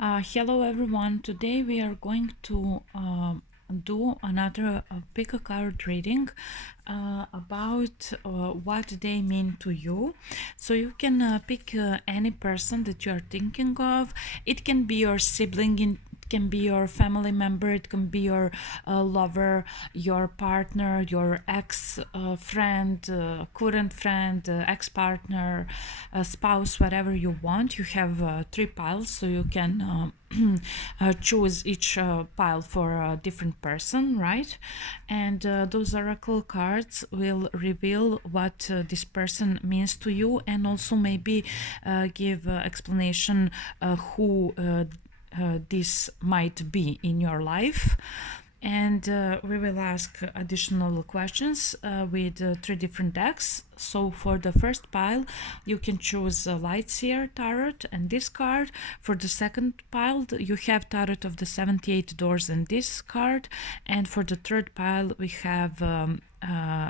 Hello everyone. Today we are going to do another pick a card reading about what they mean to you. So you can pick any person that you are thinking of. It can be your sibling, it can be your family member, it can be your lover, your partner, your ex friend, current friend, ex partner, spouse, whatever you want. You have 3 piles, so you can choose each pile for a different person, right? And those oracle cards will reveal what this person means to you, and also maybe give explanation who this might be in your life. And we will ask additional questions with 3 different decks. So for the first pile, you can choose Lightseer Tarot and this card. For the second pile, you have Tarot of the 78 Doors and this card. And for the third pile, we have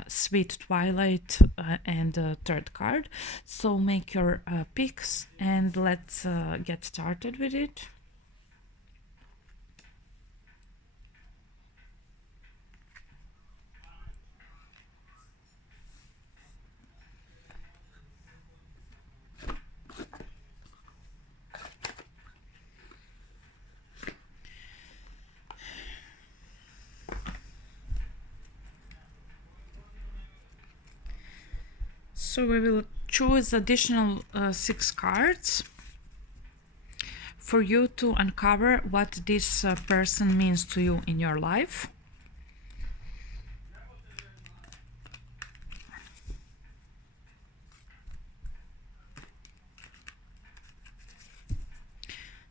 Sweet Twilight and the third card. So make your picks and let's get started with it. So we will choose additional 6 cards for you to uncover what this person means to you in your life.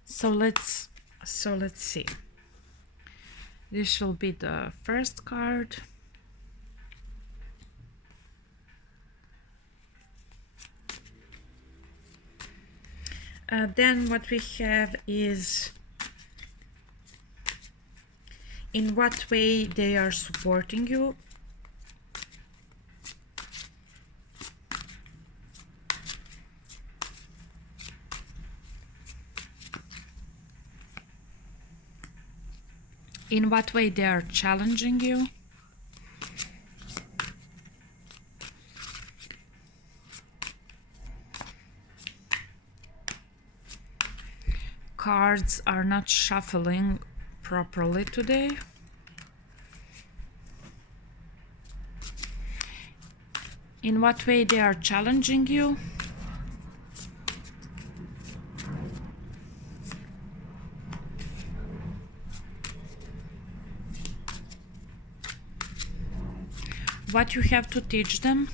So let's see. This will be the first card. Then what we have is in what way they are supporting you. In what way they are challenging you. Cards are not shuffling properly today. In what way they are challenging you. What you have to teach them.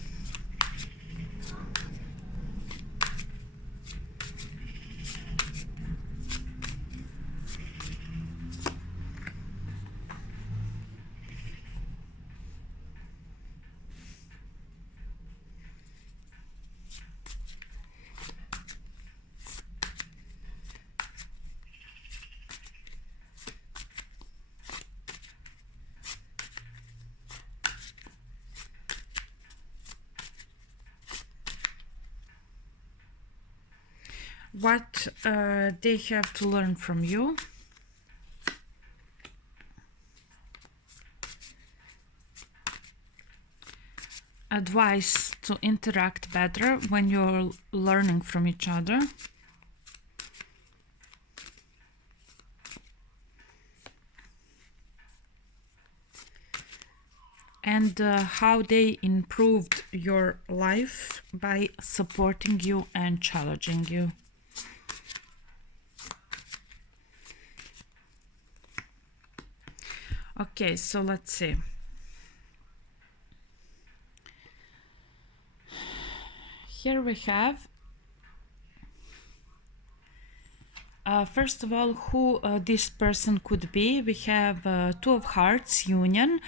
What they have to learn from you. Advice to interact better when you're learning from each other. And how they improved your life by supporting you and challenging you. Okay, so let's see. Here we have first of all, who this person could be. We have 2 of Hearts, union.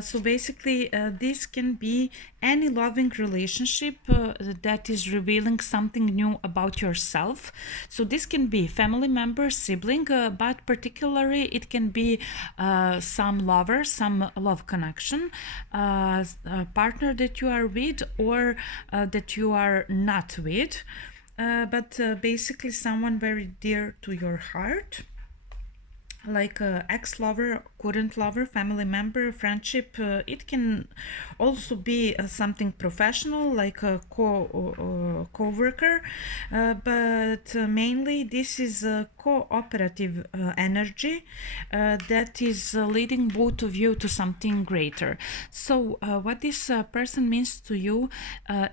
So basically, this can be any loving relationship that is revealing something new about yourself. So this can be family member, sibling, but particularly it can be some lover, some love connection, a partner that you are with or that you are not with. but basically someone very dear to your heart, like ex-lover, current lover, family member, friendship. It can also be something professional, like a co-worker, but mainly this is a cooperative energy that is leading both of you to something greater. So what this person means to you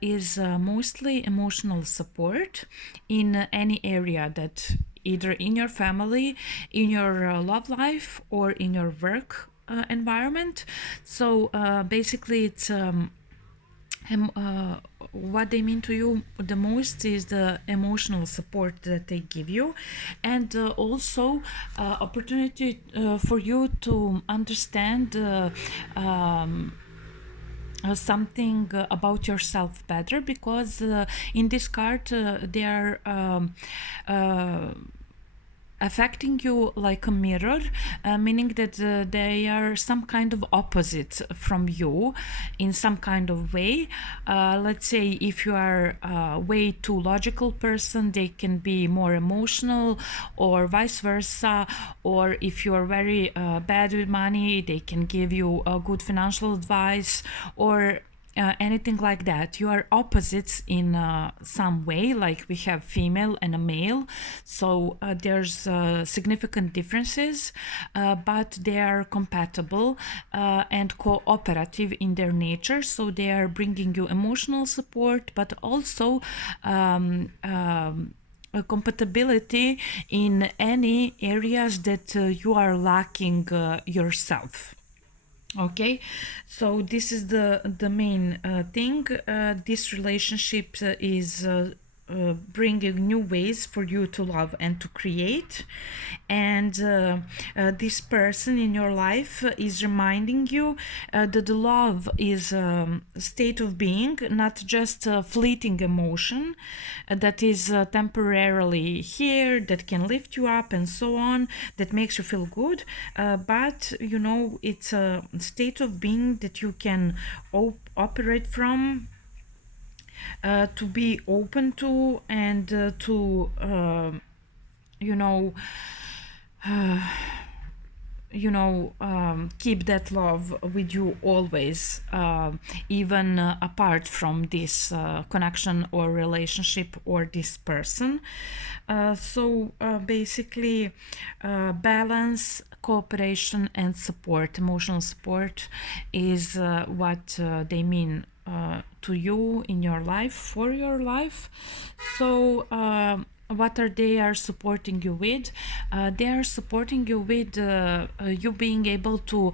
is mostly emotional support in any area, that either in your family, in your love life, or in your work environment. So basically, it's what they mean to you the most is the emotional support that they give you, and also opportunity for you to understand something about yourself better, because in this card they are affecting you like a mirror, meaning that they are some kind of opposite from you in some kind of way. Let's say if you are a way too logical person, they can be more emotional, or vice versa. Or if you are very bad with money, they can give you a good financial advice, or anything like that. You are opposites in some way, like we have female and a male, so there's significant differences, but they are compatible and cooperative in their nature. So they are bringing you emotional support, but also a compatibility in any areas that you are lacking yourself. Okay, so this is the main thing. This relationship is bringing new ways for you to love and to create, and this person in your life is reminding you that the love is a state of being, not just a fleeting emotion that is temporarily here, that can lift you up and so on, that makes you feel good, but you know, it's a state of being that you can operate from, to be open to, and to you know keep that love with you always, even apart from this connection or relationship or this person. So basically, balance, cooperation, and support, emotional support, is what they mean to you in your life, for your life. So what are they are supporting you with? They are supporting you with you being able to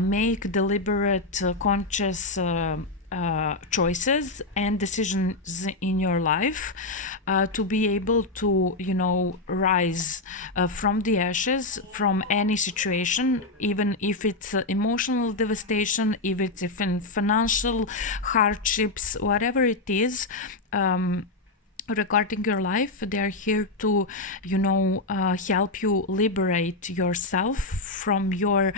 make deliberate, conscious choices and decisions in your life, to be able to, you know, rise from the ashes from any situation, even if it's emotional devastation, if it's even financial hardships, whatever it is. Regarding your life, they are here to, you know, help you liberate yourself from your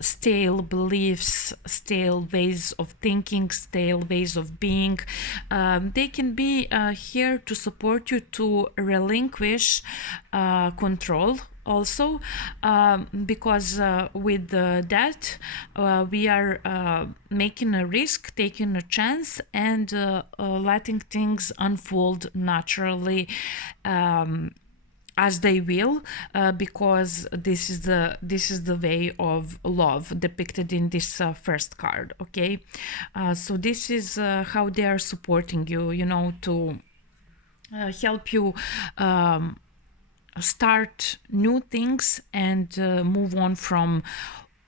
stale beliefs, stale ways of thinking, stale ways of being. They can be here to support you to relinquish control also, because with that we are making a risk, taking a chance, and letting things unfold naturally, as they will, because this is the way of love depicted in this first card. Okay, so this is how they are supporting you, you know, to help you start new things and move on from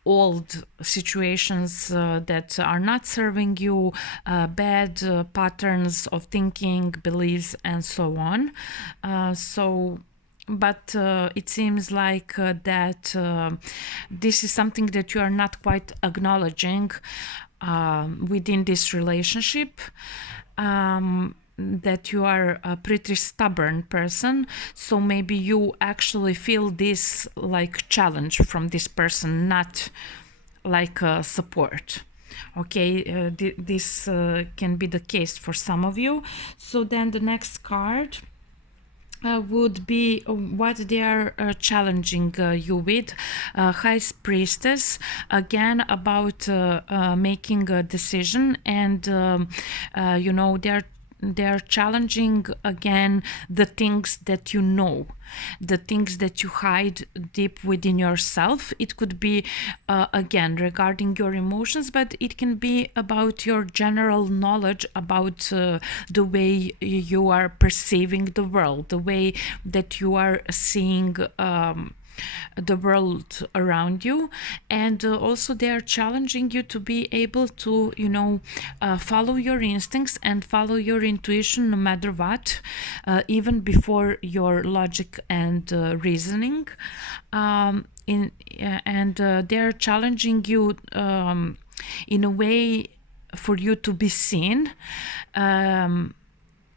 old situations that are not serving you, bad patterns of thinking, beliefs, and so on. But it seems like that this is something that you are not quite acknowledging within this relationship. That you are a pretty stubborn person, so maybe you actually feel this like challenge from this person, not like support. Okay, this can be the case for some of you. So then the next card would be what they are challenging you with. High Priestess, again about making a decision, and they're challenging again the things that you know, the things that you hide deep within yourself. It could be again regarding your emotions, but it can be about your general knowledge about the way you are perceiving the world, the way that you are seeing the world around you. And also they are challenging you to be able to follow your instincts and follow your intuition no matter what, even before your logic and reasoning. And they're challenging you in a way for you to be seen.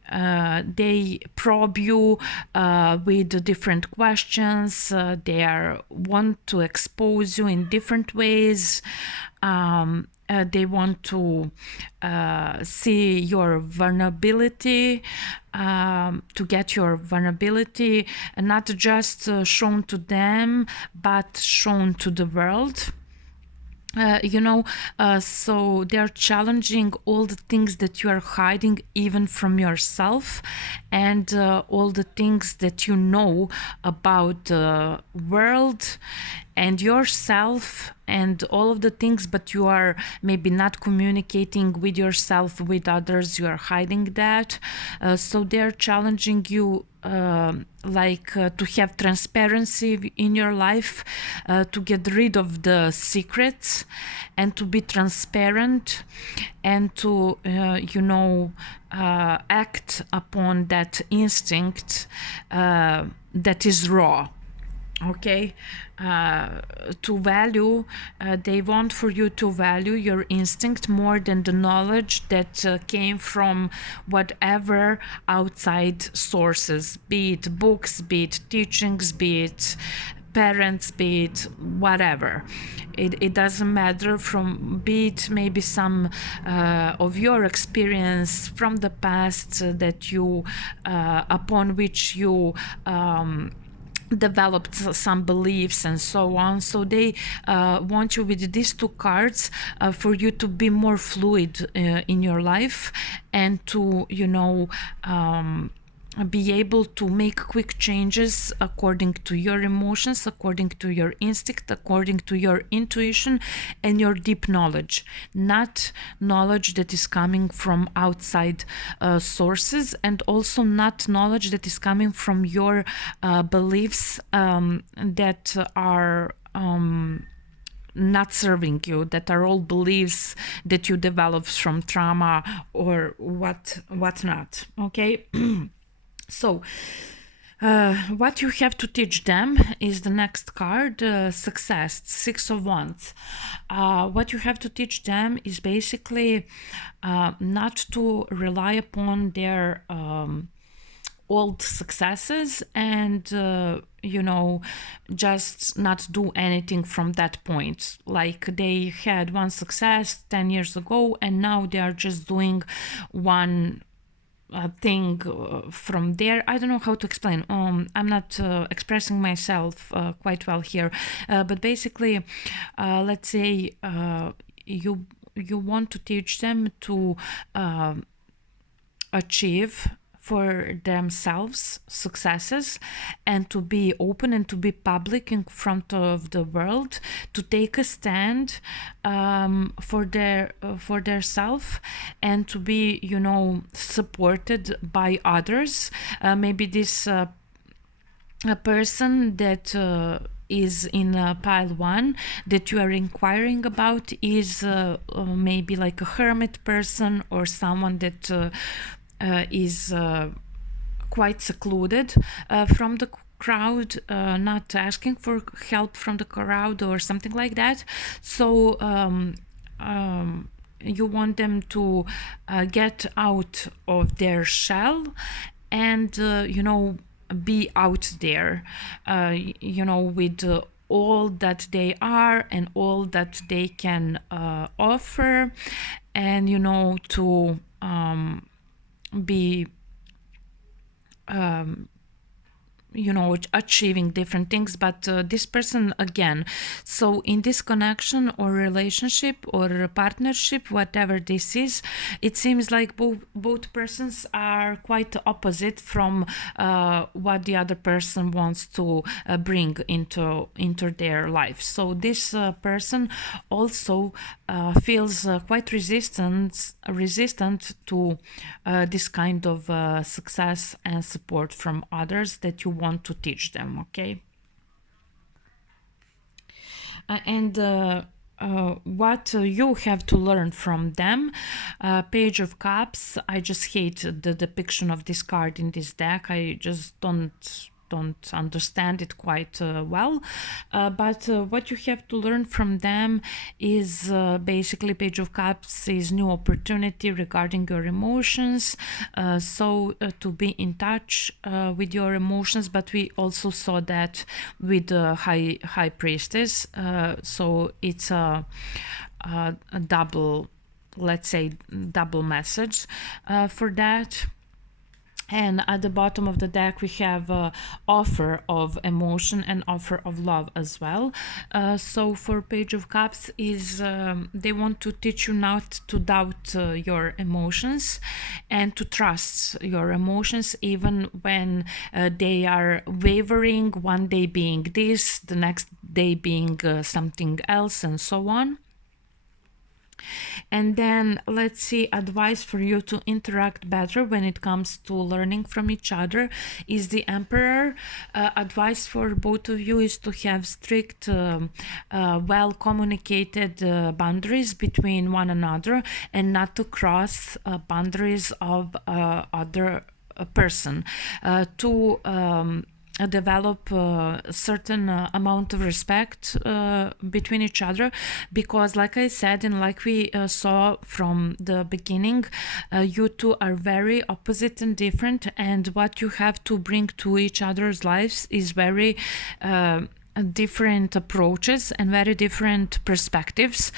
They probe you with different questions. They want to expose you in different ways. They want to see your vulnerability, to get your vulnerability not just shown to them, but shown to the world. So they're challenging all the things that you are hiding even from yourself, and all the things that you know about the world and yourself and all of the things, but you are maybe not communicating with yourself with others. You are hiding that. So they're challenging you to have transparency in your life, to get rid of the secrets and to be transparent, and to act upon that instinct that is raw. Okay, to value, they want for you to value your instinct more than the knowledge that came from whatever outside sources, be it books, be it teachings, be it parents, be it whatever. It doesn't matter, from be it maybe some of your experience from the past that you upon which you developed some beliefs and so on. So they want you with these two cards for you to be more fluid in your life, and to be able to make quick changes according to your emotions, according to your instinct, according to your intuition and your deep knowledge, not knowledge that is coming from outside sources, and also not knowledge that is coming from your beliefs that are not serving you, that are all beliefs that you developed from trauma or whatnot. Okay. So what you have to teach them is the next card, success, 6 of Wands. What you have to teach them is basically not to rely upon their old successes and just not do anything from that point. Like they had one success 10 years ago and now they are just doing one thing from there. I don't know how to explain. I'm not expressing myself quite well here, but basically, let's say you want to teach them to achieve for themselves successes, and to be open and to be public in front of the world, to take a stand for their self, and to be supported by others. Maybe this a person that is in pile 1 that you are inquiring about is maybe like a hermit person, or someone that is quite secluded from the crowd, not asking for help from the crowd or something like that. So you want them to get out of their shell and be out there with all that they are and all that they can offer, and to be achieving different things. But this person again, so in this connection or relationship or partnership, whatever this is, it seems like both persons are quite opposite from what the other person wants to bring into their life. So this person also feels quite resistant to this kind of success and support from others that you want to teach them. Okay. And what you have to learn from them. Page of Cups. I just hate the depiction of this card in this deck. I just don't understand it quite well. But what you have to learn from them is basically Page of Cups is new opportunity regarding your emotions. So to be in touch with your emotions, but we also saw that with the High Priestess. So it's a double, let's say, double message for that. And at the bottom of the deck, we have offer of emotion and offer of love as well. So for Page of Cups is they want to teach you not to doubt your emotions and to trust your emotions, even when they are wavering, one day being this, the next day being something else, and so on. And then let's see, advice for you to interact better when it comes to learning from each other is the Emperor. Advice for both of you is to have strict, well communicated boundaries between one another, and not to cross boundaries of other person. To develop a certain amount of respect between each other, because like I said, and like we saw from the beginning, you two are very opposite and different, and what you have to bring to each other's lives is very different approaches and very different perspectives.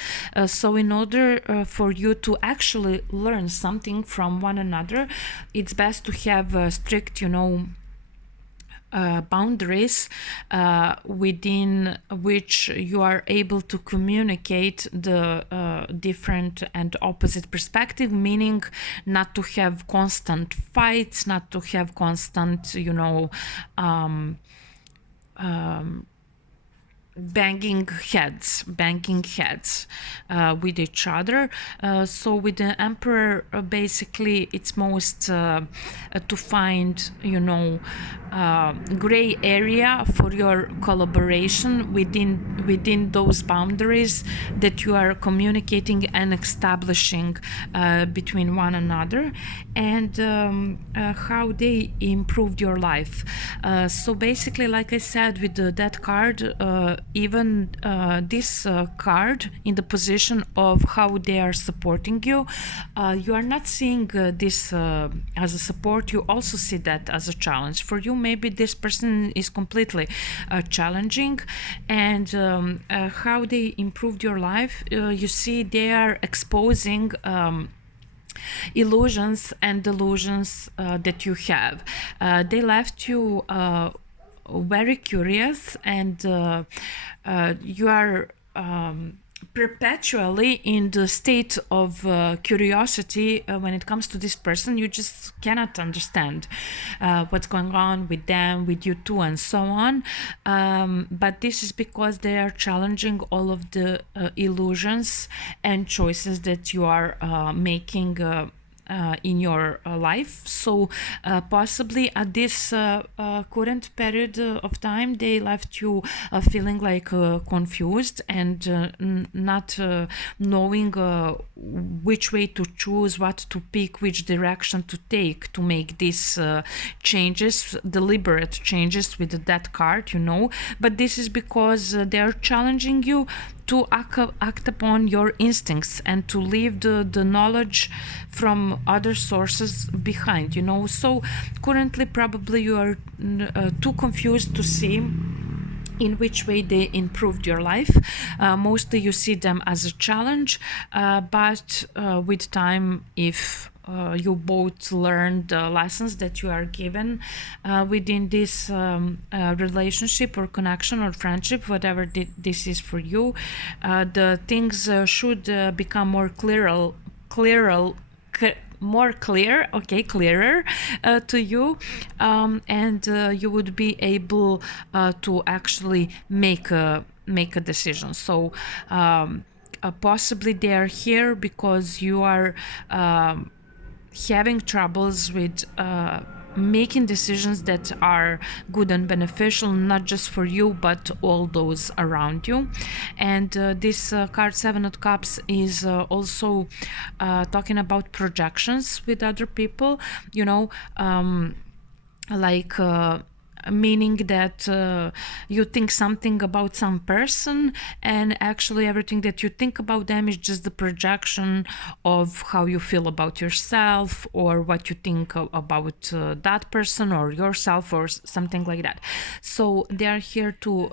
So in order for you to actually learn something from one another, it's best to have strict, boundaries within which you are able to communicate the different and opposite perspective, meaning not to have constant fights, not to have constant, banging heads with each other. So with the Emperor, basically it's most to find gray area for your collaboration within those boundaries that you are communicating and establishing between one another, and how they improved your life. So basically, like I said, with that card, even this card in the position of how they are supporting you, you are not seeing this as a support. You also see that as a challenge. For you, maybe this person is completely challenging, and how they improved your life, you see they are exposing illusions and delusions that you have. They left you very curious, and you are perpetually in the state of curiosity when it comes to this person. You just cannot understand what's going on with them, with you too, and so on. But this is because they are challenging all of the illusions and choices that you are making in your life. So possibly at this current period of time, they left you feeling like confused and not knowing which way to choose, what to pick, which direction to take to make these changes, deliberate changes with that card, but this is because they're challenging you to act upon your instincts and to leave the knowledge from other sources behind, So currently probably you are too confused to see in which way they improved your life. Mostly you see them as a challenge, but with time, if you both learn the lessons that you are given within this relationship or connection or friendship, whatever this is for you, the things should become more clearer to you, and you would be able to actually make a decision. So possibly they are here because you are having troubles with making decisions that are good and beneficial, not just for you but all those around you. And this card Seven of Cups is also talking about projections with other people, you know, like meaning that you think something about some person, and actually everything that you think about them is just the projection of how you feel about yourself, or what you think about that person or yourself, or something like that. So they are here to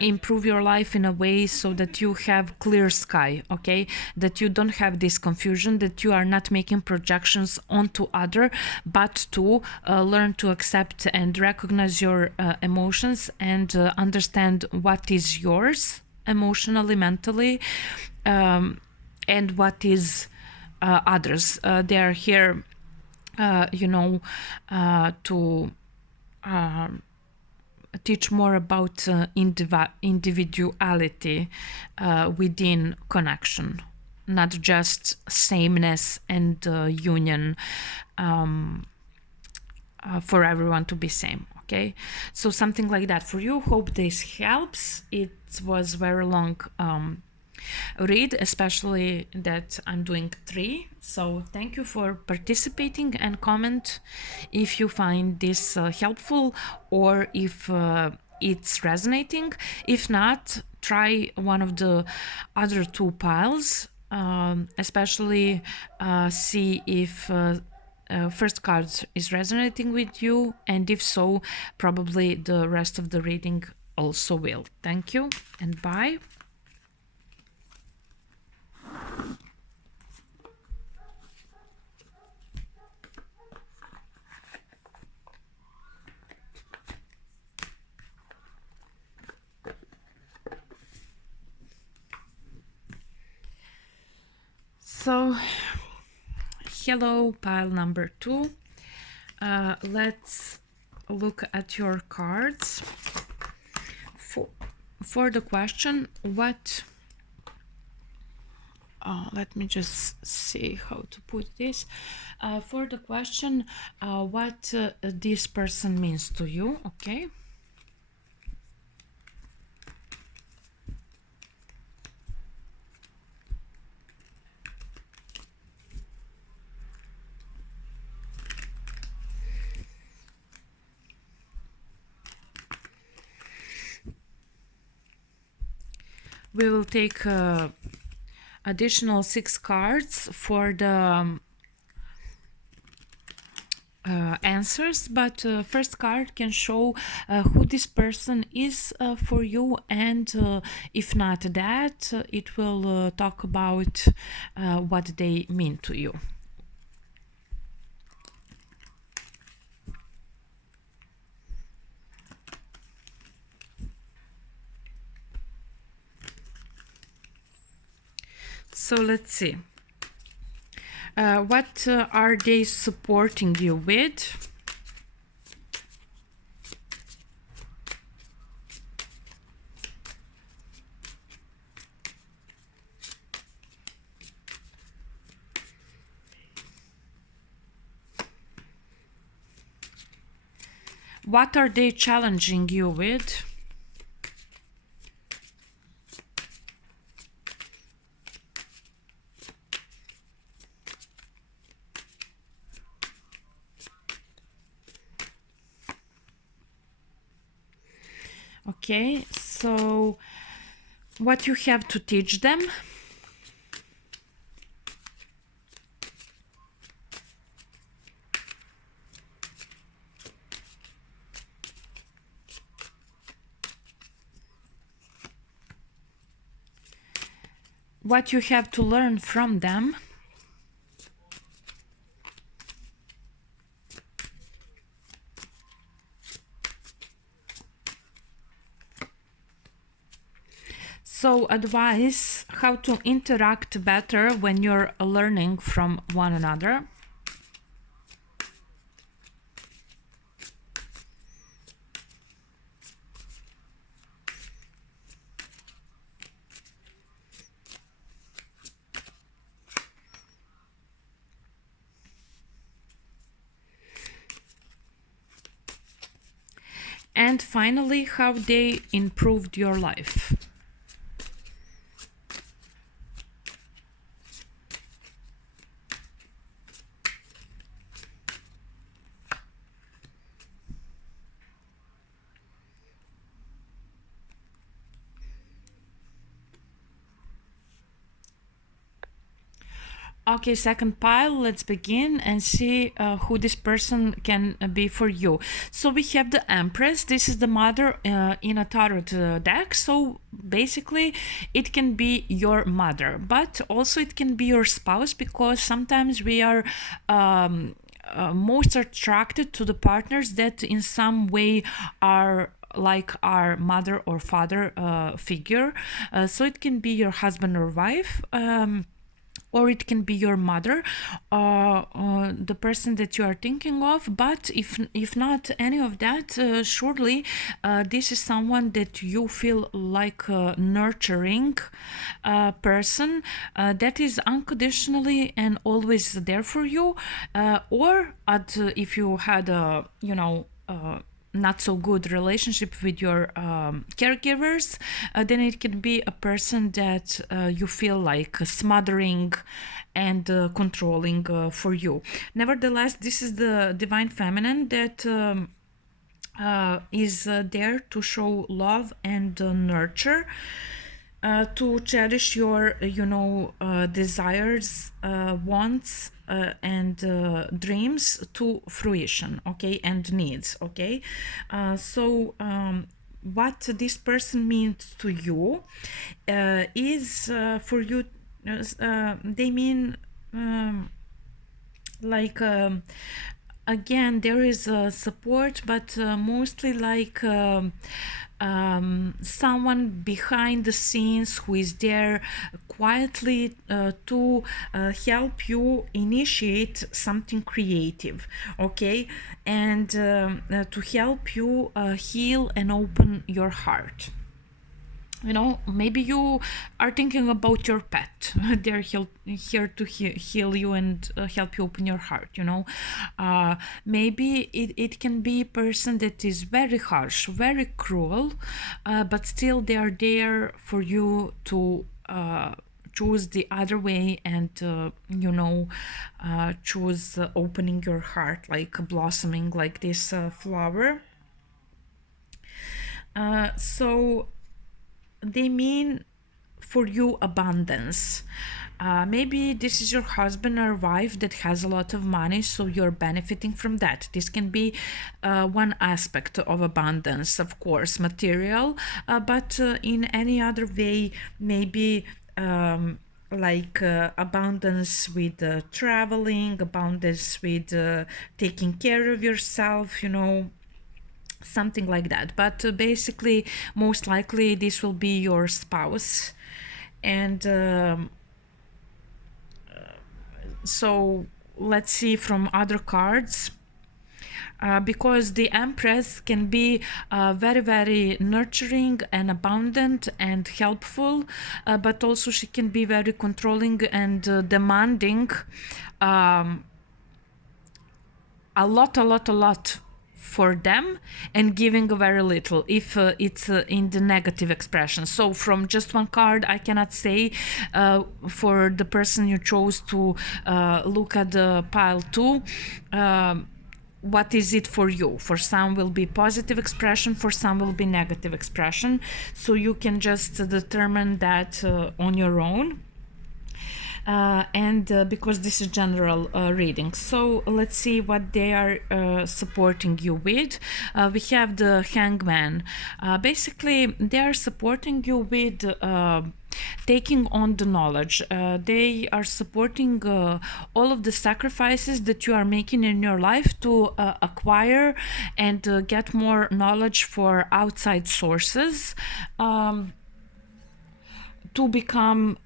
improve your life in a way so that you have clear sky, okay, that you don't have this confusion, that you are not making projections onto other, but to learn to accept and recognize your emotions, and understand what is yours emotionally, mentally, and what is others. They are here to teach more about individuality within connection, not just sameness and union, for everyone to be same. Okay, so something like that for you. Hope this helps. It was very long read, especially that I'm doing 3. So thank you for participating, and comment if you find this helpful, or if it's resonating. If not, try one of the other 2 piles, especially see if first card is resonating with you, and if so, probably the rest of the reading also will. Thank you and bye. So, hello, pile number 2. Let's look at your cards. For the question, what... let me just see how to put this. For the question, what this person means to you, okay? We will take additional 6 cards for the answers, but first card can show who this person is for you, and if not that, it will talk about what they mean to you. So let's see. What are they supporting you with? What are they challenging you with? Okay, so what you have to teach them? what you have to learn from them. So advice how to interact better when you're learning from one another. And finally, how they improved your life. Okay, second pile, let's begin and see who this person can be for you. So we have the Empress. This is the mother in a tarot deck. So basically, it can be your mother, but also it can be your spouse, because sometimes we are most attracted to the partners that in some way are like our mother or father figure. So it can be your husband or wife. Or it can be your mother, the person that you are thinking of. But if not any of that, surely this is someone that you feel like a nurturing person that is unconditionally and always there for you. Or if you had a not so good relationship with your caregivers, then it can be a person that you feel like smothering and controlling for you. Nevertheless, this is the divine feminine that is there to show love and nurture, to cherish your desires, wants, and dreams to fruition, okay, and needs, okay. What this person means to you is for you, they mean like again, there is support, but mostly like someone behind the scenes who is there quietly to help you initiate something creative, okay, and to help you heal and open your heart. Maybe you are thinking about your pet. They're here to heal you and help you open your heart. Maybe it can be a person that is very harsh, very cruel, but still they are there for you to choose the other way and choose opening your heart, like blossoming like this flower. So they mean for you abundance. Maybe this is your husband or wife that has a lot of money, so you're benefiting from that. This can be one aspect of abundance, of course, material, but in any other way, maybe like abundance with traveling, abundance with taking care of yourself, something like that. But basically, most likely this will be your spouse. And so let's see from other cards, because the Empress can be very, very nurturing and abundant and helpful, but also she can be very controlling and demanding, a lot for them, and giving very little if it's in the negative expression. So from just one card, I cannot say for the person you chose to look at the pile 2, what is it for you. For some will be positive expression, for some will be negative expression, so you can just determine that on your own. and because this is general reading. So let's see what they are supporting you with. We have the Hangman. Basically, they are supporting you with taking on the knowledge. They are supporting all of the sacrifices that you are making in your life to acquire and get more knowledge for outside sources, to become,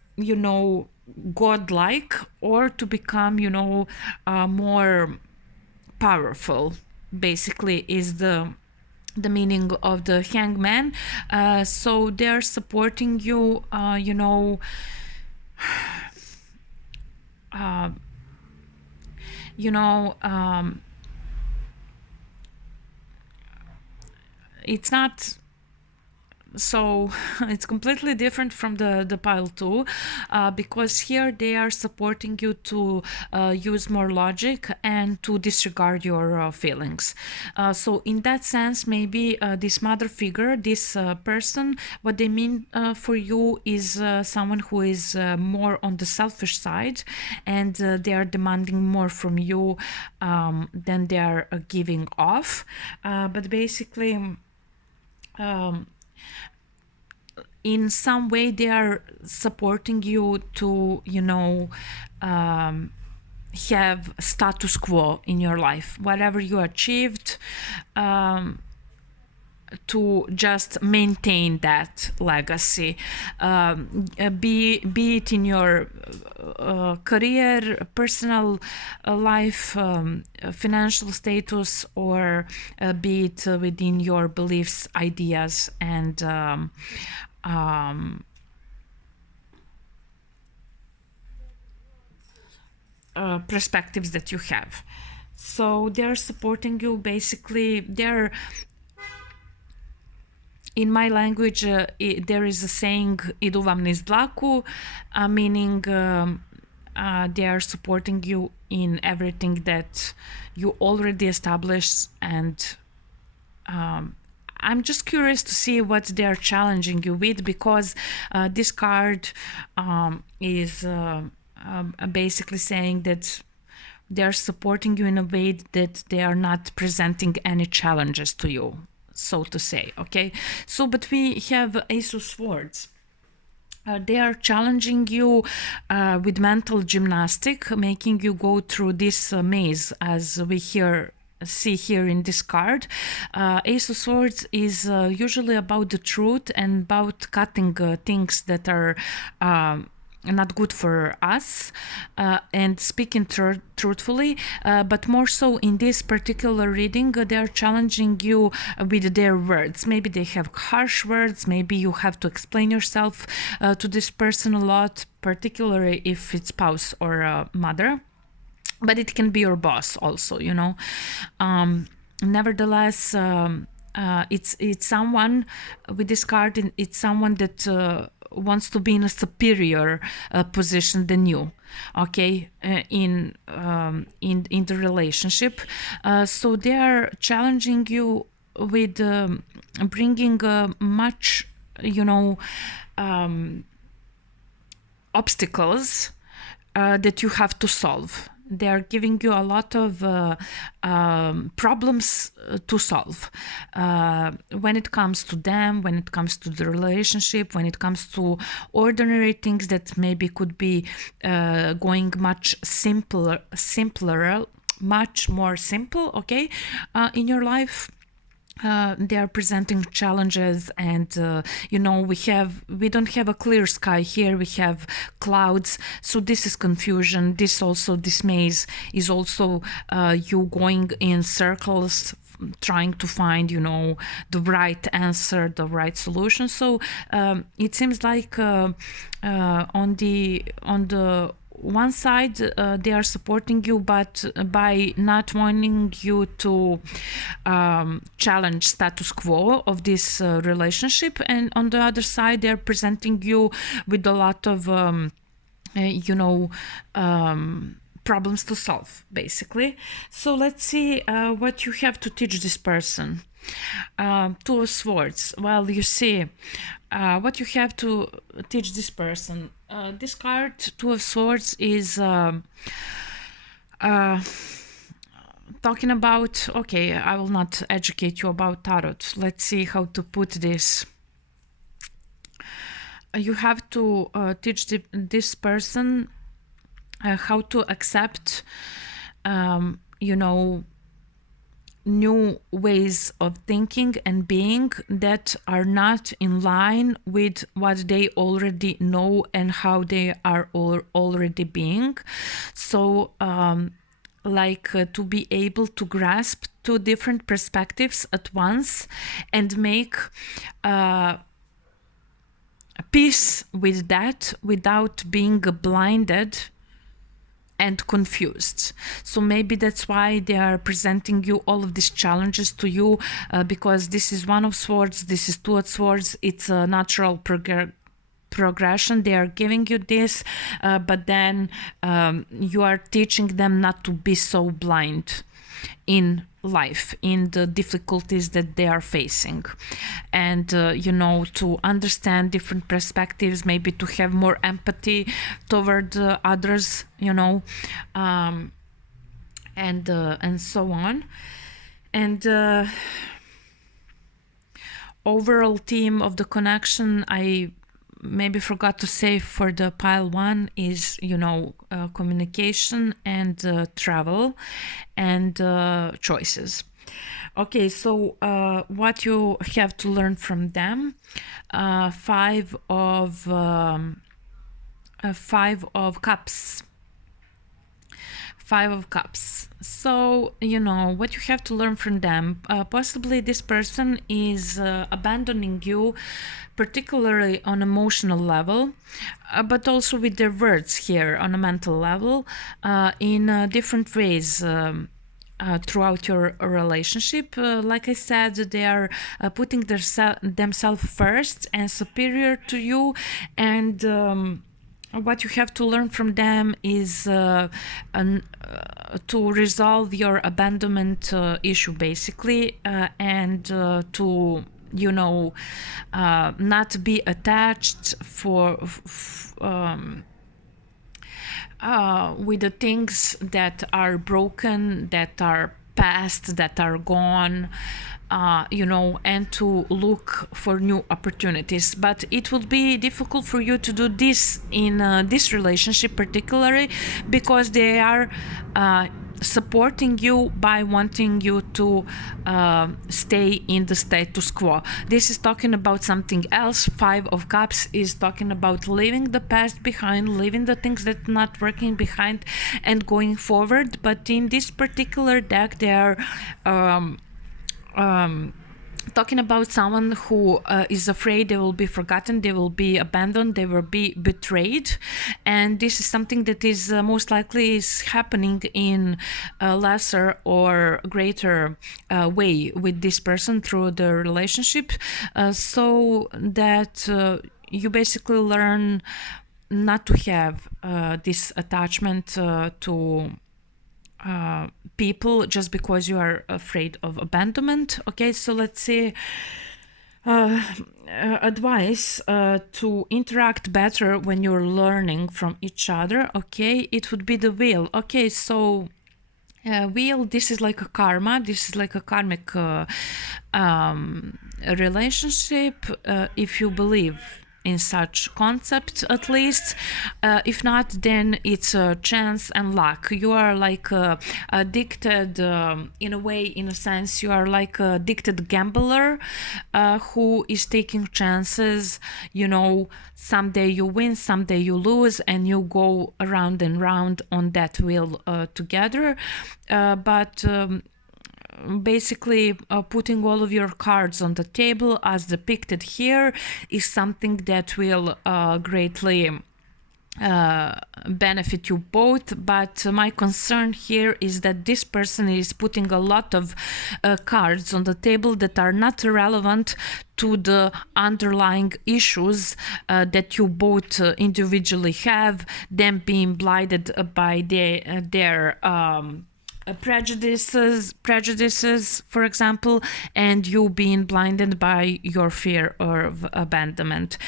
godlike, or to become, more powerful, basically, is the meaning of the Hangman. So they're supporting you, uh, you know it's not so it's completely different from the pile 2, because here they are supporting you to use more logic and to disregard your feelings. So in that sense, maybe this mother figure, this person, what they mean for you is someone who is more on the selfish side, and they are demanding more from you than they are giving off. But basically, in some way they are supporting you to have status quo in your life, whatever you achieved, to just maintain that legacy, be it in your career, personal life, financial status, or be it within your beliefs, ideas, and perspectives that you have. So they're supporting you. Basically, they're, in my language, there is a saying "idu vam niz dlaku," meaning they are supporting you in everything that you already established, and I'm just curious to see what they're challenging you with, because this card is basically saying that they're supporting you in a way that they are not presenting any challenges to you, so to say. Okay, so but we have Ace of Swords. They are challenging you with mental gymnastic, making you go through this maze, as we see here in this card. Ace of Swords is usually about the truth and about cutting things that are not good for us, and speaking truthfully, but more so in this particular reading, they are challenging you with their words. Maybe they have harsh words, maybe you have to explain yourself to this person a lot, particularly if it's spouse or mother, but it can be your boss also, nevertheless, it's someone with this card, it's someone that wants to be in a superior position than you, okay, in the relationship. So they are challenging you with bringing much, obstacles that you have to solve. They are giving you a lot of problems to solve when it comes to them, when it comes to the relationship, when it comes to ordinary things that maybe could be going much simpler, much more simple, okay, in your life. They are presenting challenges, and we don't have a clear sky here, we have clouds, so this is confusion. This maze is also you going in circles, trying to find the right answer, the right solution. So it seems like on the one side, they are supporting you, but by not wanting you to challenge status quo of this relationship, and on the other side, they're presenting you with a lot of problems to solve, basically. So let's see what you have to teach this person. Two of Swords. Well, you see, what you have to teach this person. This card, Two of Swords, is talking about, okay, I will not educate you about tarot. Let's see how to put this. You have to teach this person how to accept, new ways of thinking and being that are not in line with what they already know and how they are already being. So to be able to grasp two different perspectives at once and make peace with that without being blinded and confused. So maybe that's why they are presenting you all of these challenges to you, because this is One of Swords, this is Two of Swords. It's a natural progression. They are giving you this, but then you are teaching them not to be so blind in life, in the difficulties that they are facing, and to understand different perspectives, maybe to have more empathy toward others, and so on. And overall theme of the connection, I maybe forgot to say for the pile one, is communication and travel and choices. Okay, so what you have to learn from them: Five of Cups. Five of Cups. So, what you have to learn from them. Possibly this person is abandoning you, particularly on emotional level, but also with their words here on a mental level, in different ways. Throughout your relationship, like I said, they are putting themselves first and superior to you, and what you have to learn from them is to resolve your abandonment issue, basically, and to not be attached with the things that are broken, that are past, that are gone, and to look for new opportunities. But it will be difficult for you to do this in this relationship, particularly because they are supporting you by wanting you to stay in the status quo. This is talking about something else. Five of Cups is talking about leaving the past behind, leaving the things that are not working behind, and going forward. But in this particular deck, they are talking about someone who is afraid they will be forgotten, they will be abandoned, they will be betrayed, and this is something that is most likely is happening in a lesser or greater way with this person through the relationship, so that you basically learn not to have this attachment to people just because you are afraid of abandonment. Okay, so let's say advice to interact better when you're learning from each other. Okay, it would be the Wheel. Okay, so wheel, this is like a karma, this is like a karmic relationship, if you believe in such concept, at least. If not, then it's a chance and luck. You are like addicted, in a way, in a sense, you are like a addicted gambler who is taking chances. Someday you win, someday you lose, and you go around and round on that wheel together. But basically putting all of your cards on the table as depicted here is something that will greatly benefit you both, but my concern here is that this person is putting a lot of cards on the table that are not relevant to the underlying issues that you both individually have, them being blinded by their prejudices, for example, and you being blinded by your fear of abandonment.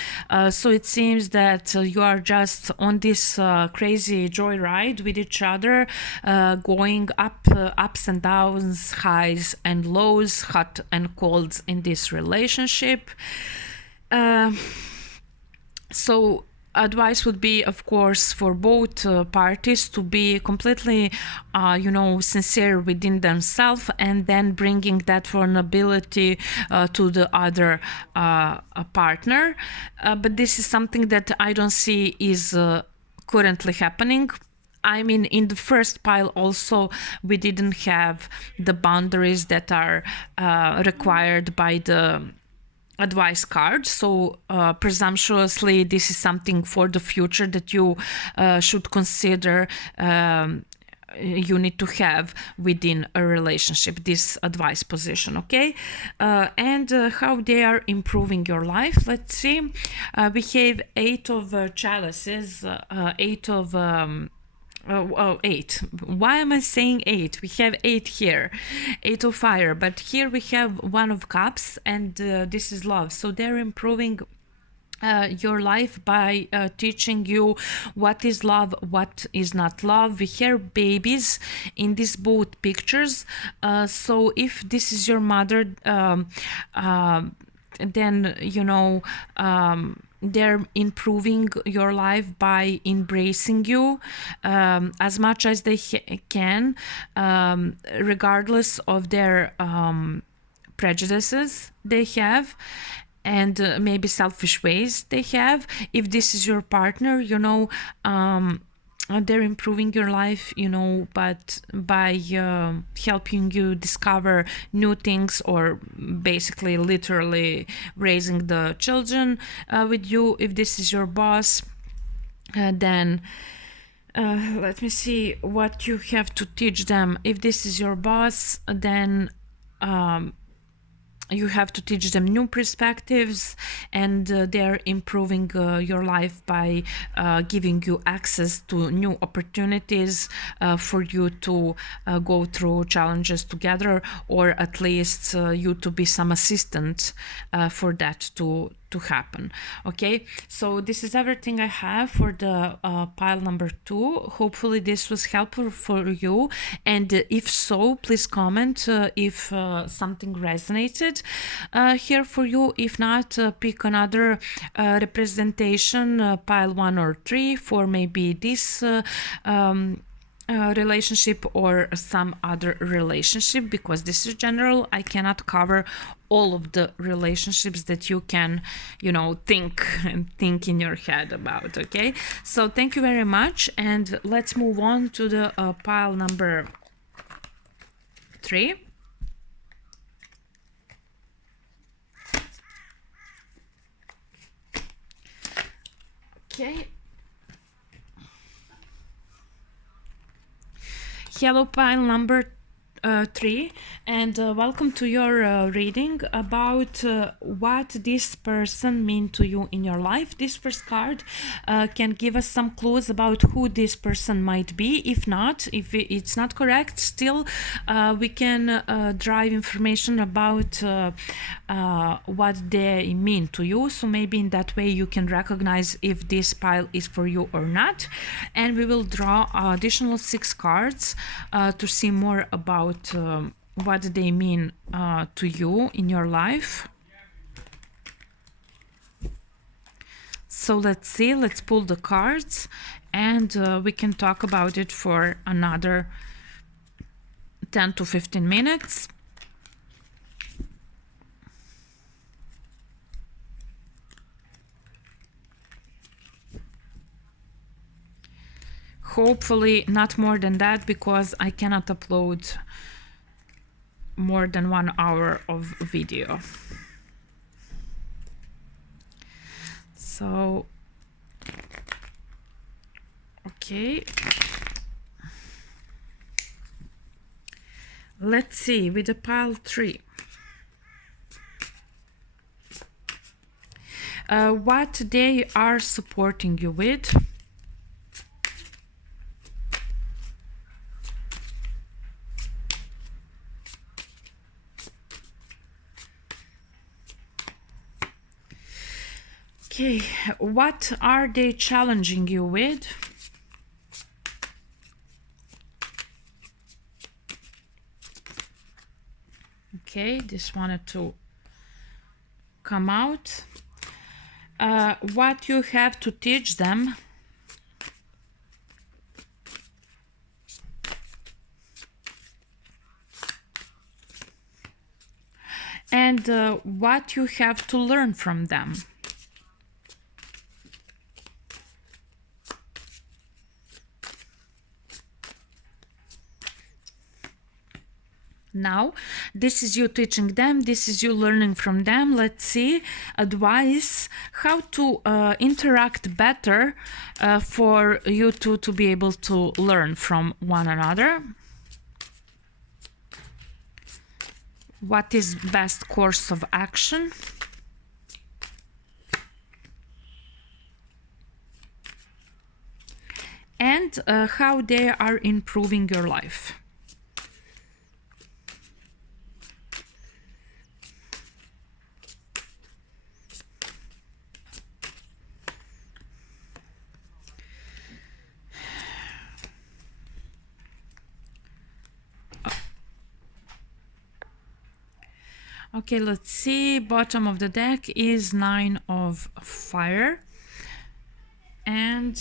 So it seems that you are just on this crazy joyride with each other, going ups and downs, highs and lows, hot and colds in this relationship. So advice would be, of course, for both parties to be completely sincere within themselves, and then bringing that vulnerability to the other partner. But this is something that I don't see is currently happening. I mean, in the first pile also, we didn't have the boundaries that are required by the advice card. So presumptuously, this is something for the future that you should consider. You need to have within a relationship, this advice position, okay? And how they are improving your life. Let's see. We have 8 of chalices, 8 of 8. Why am I saying 8? We have 8 here, 8 of fire, but here we have 1 of cups, and this is love. So they're improving your life by teaching you what is love, what is not love. We hear babies in these both pictures. So if this is your mother, then they're improving your life by embracing you as much as they can, regardless of their prejudices they have, and maybe selfish ways they have. If this is your partner, they're improving your life, but by helping you discover new things, or basically literally raising the children with you. If this is your boss, then let me see what you have to teach them. If this is your boss, then you have to teach them new perspectives, and they're improving your life by giving you access to new opportunities for you to go through challenges together, or at least you to be some assistant for that to happen. Okay, so this is everything I have for the pile number 2. Hopefully this was helpful for you, and if so, please comment if something resonated here for you. If not, pick another representation, pile 1 or 3, for maybe this relationship or some other relationship, because this is general. I cannot cover all of the relationships that you can think in your head about. Okay, so thank you very much, and let's move on to the pile number 3. Okay, yellow pile number 3, and welcome to your reading about what this person mean to you in your life. This first card can give us some clues about who this person might be. If it's not correct, still we can drive information about what they mean to you. So maybe in that way you can recognize if this pile is for you or not. And we will draw additional 6 cards to see more about what they mean to you in your life. So let's see, let's pull the cards, and we can talk about it for another 10 to 15 minutes. Hopefully not more than that, because I cannot upload more than 1 hour of video. So Okay. Let's see with the pile 3. What they are supporting you with. Okay, what are they challenging you with? Okay, this wanted to come out. What you have to teach them. And what you have to learn from them. Now, this is you teaching them, this is you learning from them. Let's see, advice, how to interact better for you two to be able to learn from one another. What is best course of action? And how they are improving your life. Okay, let's see. Bottom of the deck is 9 of fire. And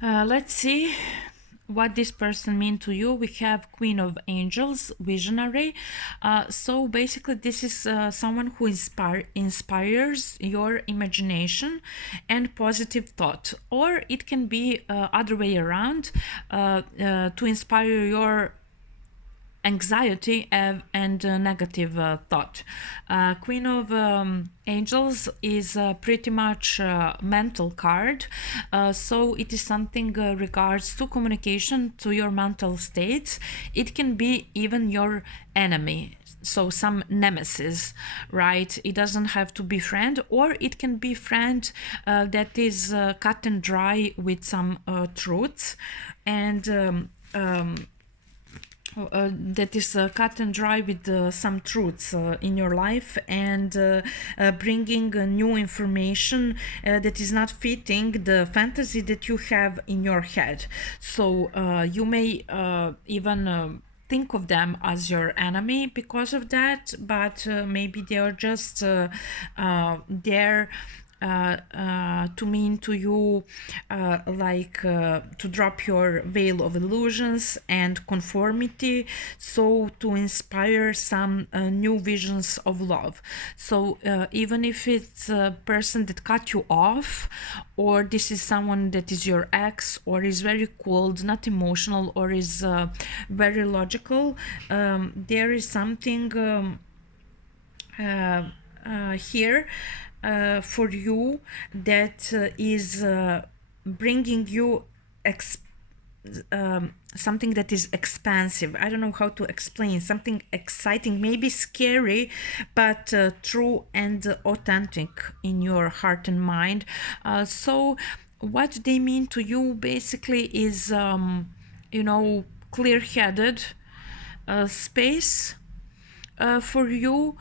let's see what this person mean to you. We have Queen of Angels, visionary. So basically this is someone who inspires your imagination and positive thought, or it can be other way around, to inspire your anxiety and negative thought. Queen of Angels is pretty much a mental card, so it is something regards to communication, to your mental states. It can be even your enemy, so some nemesis, right? It doesn't have to be friend, or it can be friend that is cut and dry with some truths, and that is cut and dry with some truths in your life, and bringing new information that is not fitting the fantasy that you have in your head. So you may even think of them as your enemy because of that, but maybe they are just there to mean to you to drop your veil of illusions and conformity, so to inspire some new visions of love. So even if it's a person that cut you off, or this is someone that is your ex, or is very cold, not emotional, or is very logical, there is something here for you that is bringing you something that is expansive. I don't know how to explain. Something exciting, maybe scary, but true and authentic in your heart and mind. So what they mean to you basically is, clear-headed space for you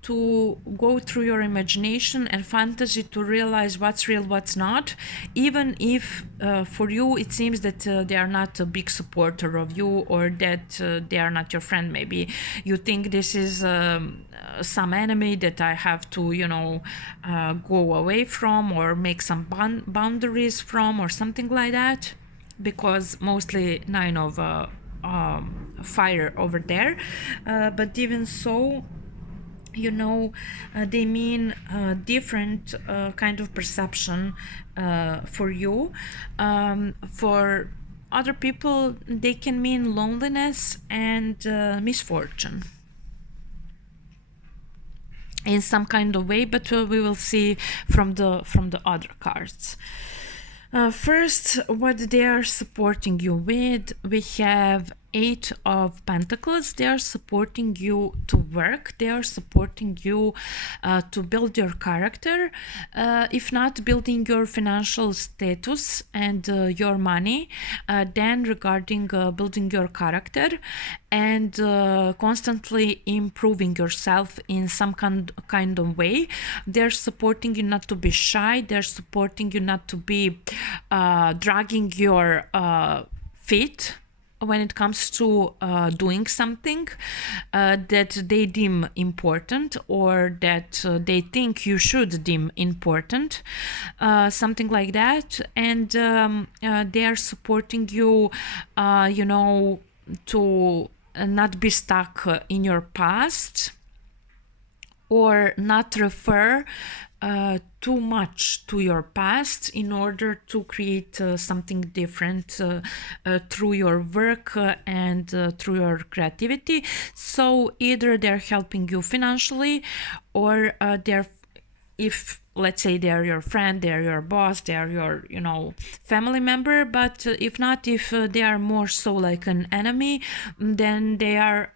to go through your imagination and fantasy to realize what's real, what's not, even if for you it seems that they are not a big supporter of you, or that they are not your friend. Maybe you think this is some enemy that I have to go away from, or make some boundaries from, or something like that, because mostly 9 of fire over there, but even so, they mean different kind of perception for you, for other people, they can mean loneliness and misfortune in some kind of way, but we will see from the other cards. First, what they are supporting you with, we have Eight of Pentacles. They are supporting you to work. They are supporting you to build your character. If not building your financial status and your money, then regarding building your character and constantly improving yourself in some kind of way. They're supporting you not to be shy. They're supporting you not to be dragging your feet when it comes to doing something that they deem important or that they think you should deem important, something like that. And they are supporting you, to not be stuck in your past or not refer too much to your past in order to create something different through your work and through your creativity. So either they're helping you financially, or if let's say they're your friend, they're your boss, they're your family member. But if not, if they are more so like an enemy, then they are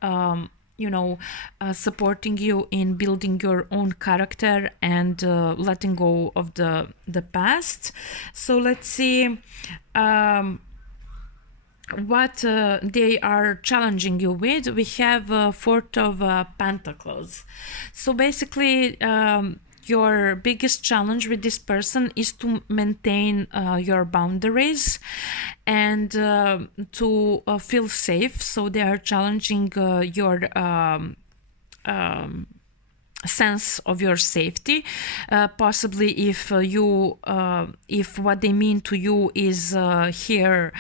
supporting you in building your own character and letting go of the past. So let's see what they are challenging you with. We have Fourth of Pentacles. So basically, your biggest challenge with this person is to maintain your boundaries and to feel safe. So they are challenging your sense of your safety. Possibly if if what they mean to you is here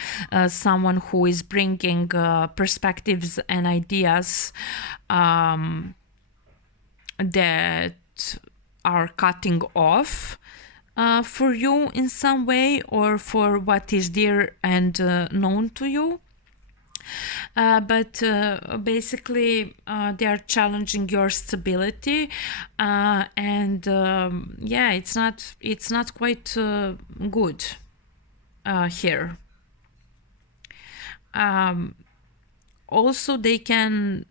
someone who is bringing perspectives and ideas that are cutting off for you in some way, or for what is dear and known to you. But basically they are challenging your stability, and yeah, it's not quite good here. Also, they can,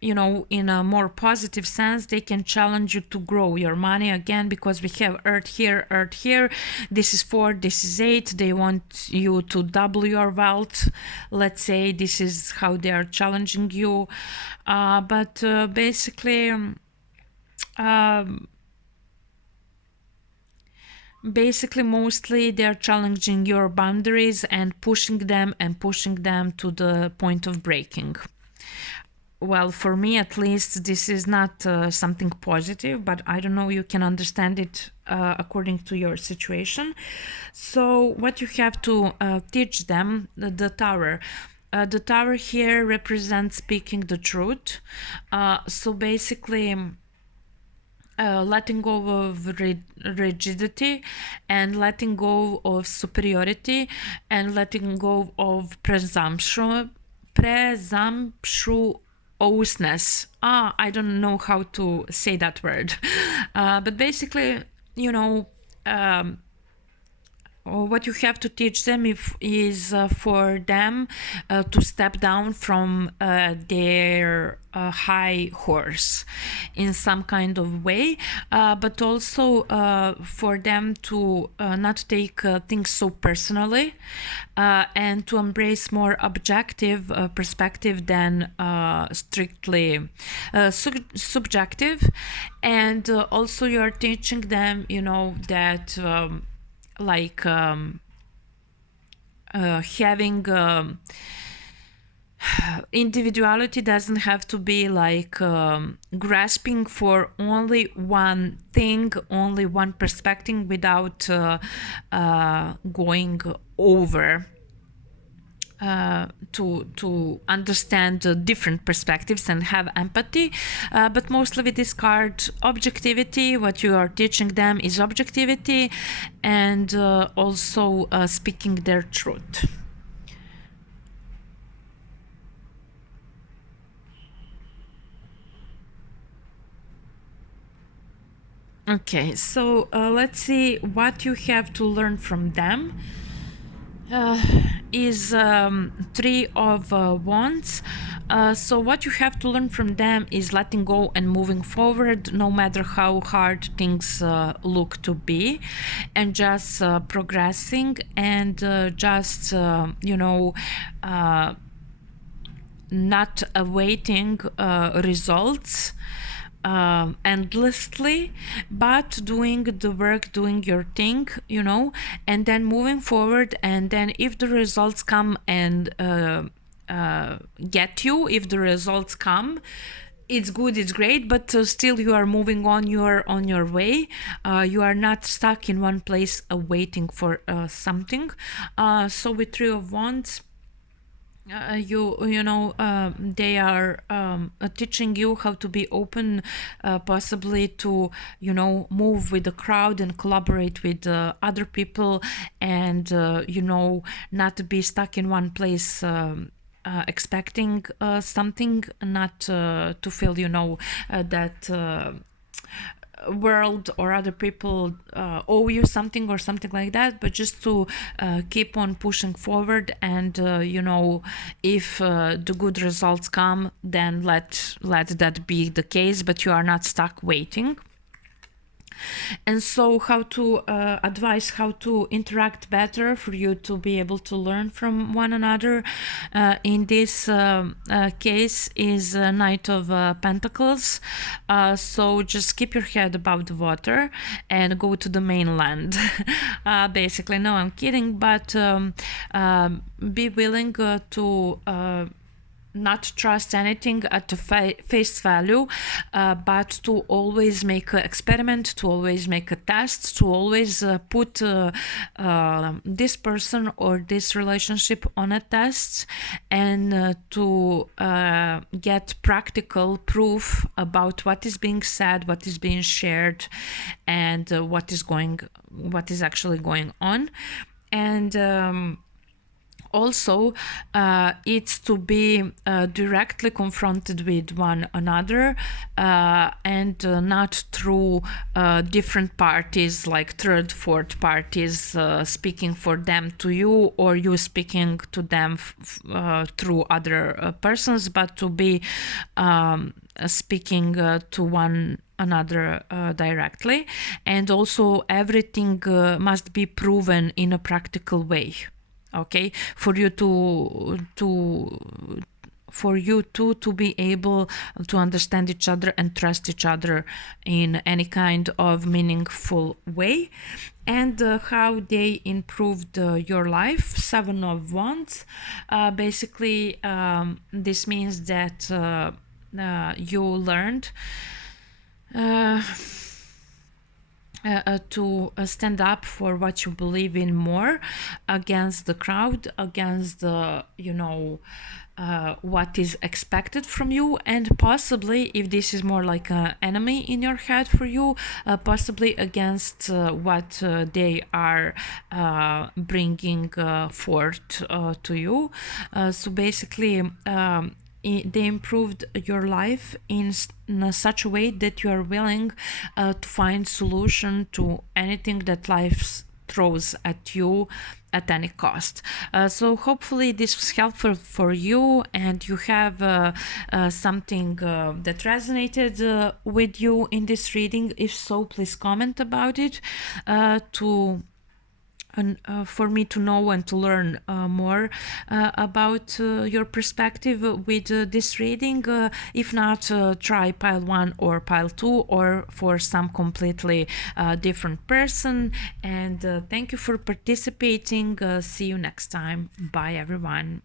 in a more positive sense, they can challenge you to grow your money again, because we have Earth here. This is 4, this is 8. They want you to double your wealth. Let's say this is how they are challenging you. But basically, mostly they're challenging your boundaries and pushing them to the point of breaking. Well, for me at least, this is not something positive, but I don't know, you can understand it according to your situation. So what you have to teach them, the Tower. The Tower here represents speaking the truth. So basically, letting go of rigidity and letting go of superiority and letting go of presumptuousness. I don't know how to say that word. But basically, what you have to teach them is for them to step down from their high horse in some kind of way, but also for them to not take things so personally, and to embrace more objective perspective than strictly subjective. And also you're teaching them, that having individuality doesn't have to be like grasping for only one thing, only one perspective, without going over to understand different perspectives and have empathy. But mostly with this card, objectivity, what you are teaching them is objectivity, and also speaking their truth. Okay, so let's see what you have to learn from them. Is Three of Wands. So what you have to learn from them is letting go and moving forward, no matter how hard things look to be, and just progressing and just not awaiting results endlessly, but doing the work, doing your thing, and then moving forward. And then if the results come and get you, if the results come, it's good, it's great, but still you are moving on, you are on your way. You are not stuck in one place waiting for something. So with Three of Wands, they are teaching you how to be open, possibly to move with the crowd and collaborate with other people, and not be stuck in one place, expecting something, not to feel that world or other people owe you something or something like that, but just to keep on pushing forward. And if the good results come, then let that be the case, but you are not stuck waiting. And so how to advise how to interact better for you to be able to learn from one another in this case is Knight of Pentacles. So just keep your head above the water and go to the mainland. Basically, no, I'm kidding, but be willing to not trust anything at the face value, but to always make an experiment, to always make a test, to always put this person or this relationship on a test, and to get practical proof about what is being said, what is being shared, and what is actually going on. And also, it's to be directly confronted with one another, and not through different parties, like third, fourth parties speaking for them to you, or you speaking to them through other persons, but to be speaking to one another directly. And also everything must be proven in a practical way, okay, for you to be able to understand each other and trust each other in any kind of meaningful way. And how they improved your life. Seven of Wands. Basically, this means that you learned to stand up for what you believe in more, against the crowd, against the what is expected from you, and possibly, if this is more like an enemy in your head for you, possibly against what they are bringing forth to you. So basically, they improved your life in such a way that you are willing to find solution to anything that life throws at you at any cost. So hopefully this was helpful for you, and you have something that resonated with you in this reading. If so, please comment about it for me to know and to learn more about your perspective with this reading. If not, try pile 1 or pile 2, or for some completely different person. And thank you for participating. See you next time. Bye, everyone.